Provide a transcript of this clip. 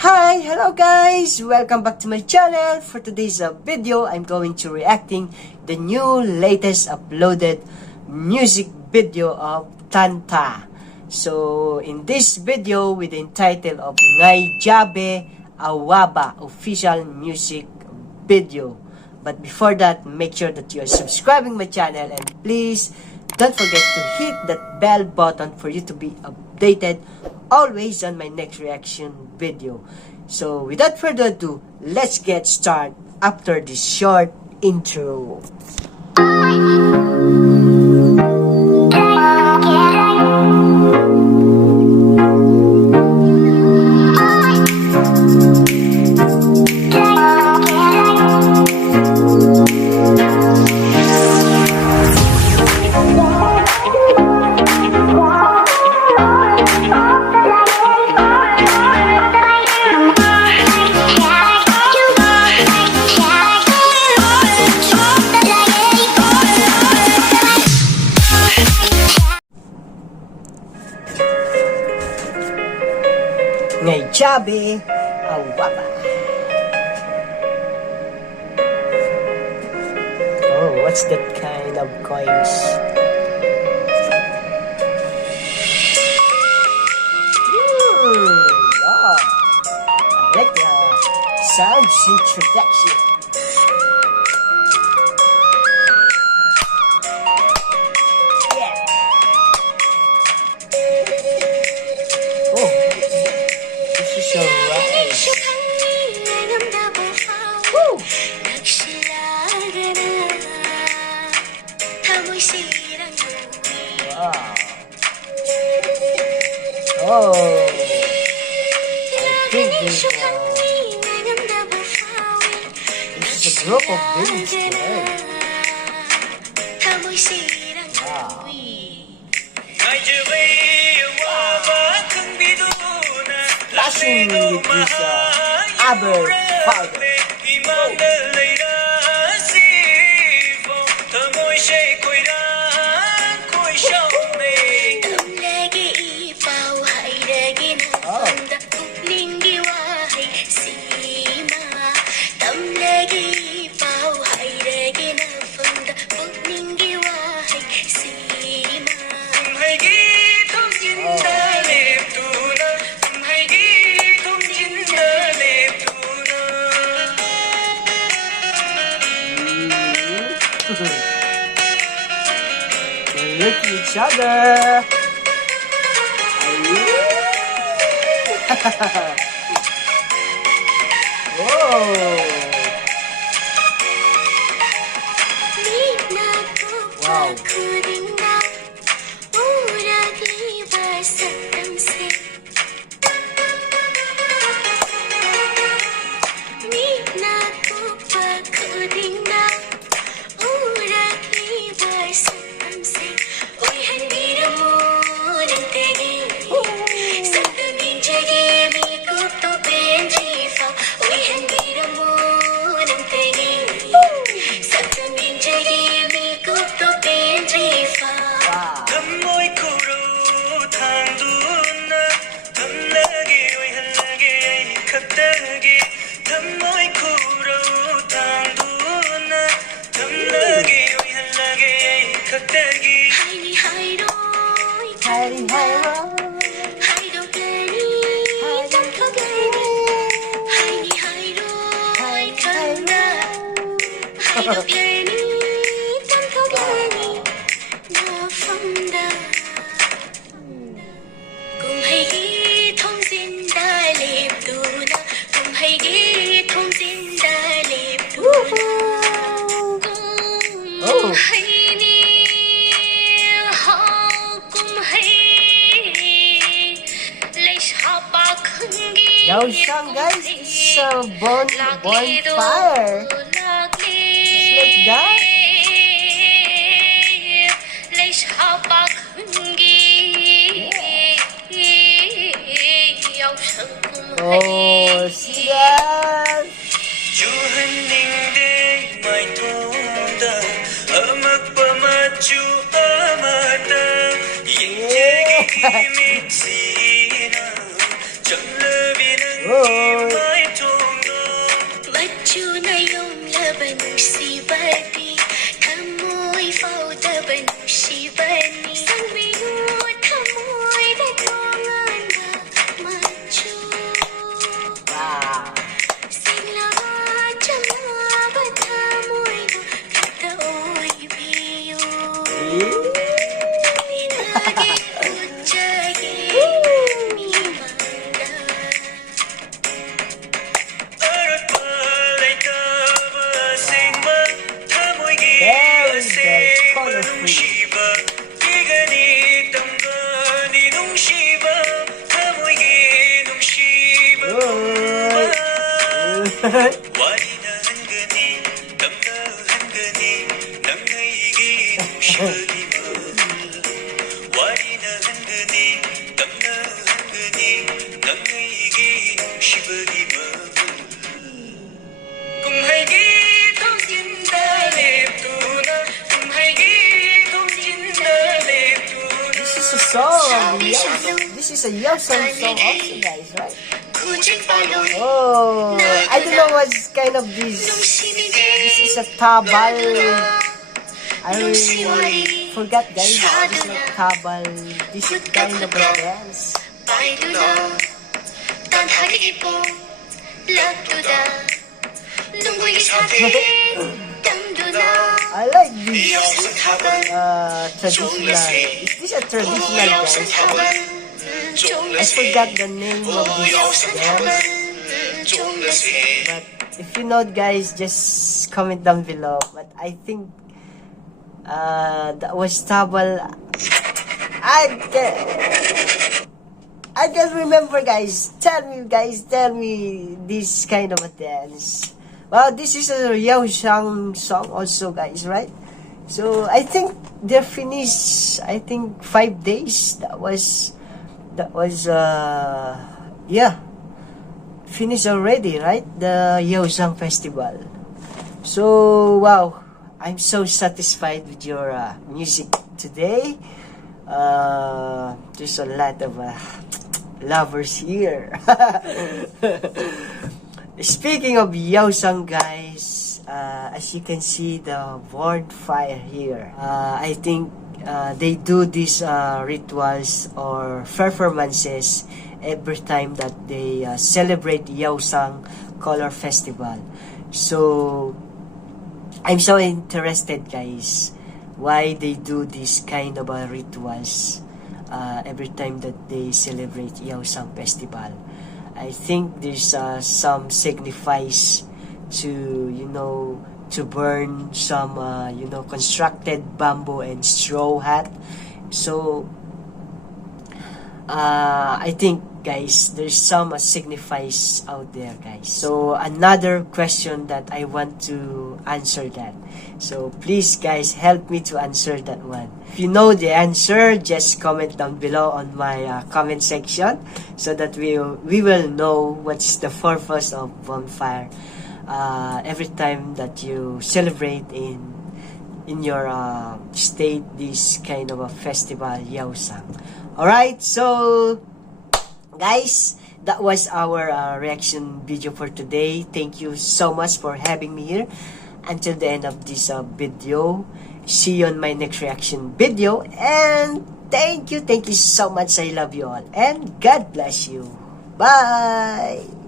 Hi! Hello guys! Welcome back to my channel. For today's video, I'm going to reacting the new latest uploaded music video of Tantha. So, in this video with the title of NGAIJABEI AWABA official music video. But before that, make sure that you are subscribing my channel and please don't forget to hit that bell button for you to be updated always on my next reaction video. So without further ado, let's get started after this short intro. NGAIJABEI AWABA. Oh, what's that kind of coins? Oh, I like the sounds introduction. Oh, I think this is a group of babies there. Wow. Flashing with this aber powder. They look at each other. Whoa. Wow. Jayson, guys, it's a bonfire. Just like that. Yeah. Oh, see that? Oh. This is a Jayson song also, guys, right? Oh, I don't know what's kind of this. This is a tabal. I really forgot, guys. This is like tabal. This kind of a dance. I like this traditional. Is this a traditional dance? I forgot the name of this dance. But if you know, guys, just comment down below. But I think that was tabal. I can't remember, guys. Tell me this kind of a dance. Well, this is a Jayson song also, guys, right? So I think they're finished. I think 5 days. That was yeah, finished already, right? The Jayson festival. So wow, I'm so satisfied with your music today. There's a lot of lovers here. Speaking of Jayson, guys, as you can see the bonfire here. I think they do these rituals or performances every time that they celebrate Jayson Color Festival. So I'm so interested, guys, why they do this kind of rituals every time that they celebrate Jayson Festival. I think there's some signifies to, you know, to burn some you know, constructed bamboo and straw hat. So I think, guys, there's some signifies out there, guys. So another question that I want to answer that. So please, guys, help me to answer that one. If you know the answer, just comment down below on my comment section, so that we will know what's the purpose of bonfire every time that you celebrate in your state this kind of a festival, Jayson. Alright, so guys, that was our reaction video for today. Thank you so much for having me here until the end of this video. See you on my next reaction video, and thank you so much. I love you all, and God bless you. Bye.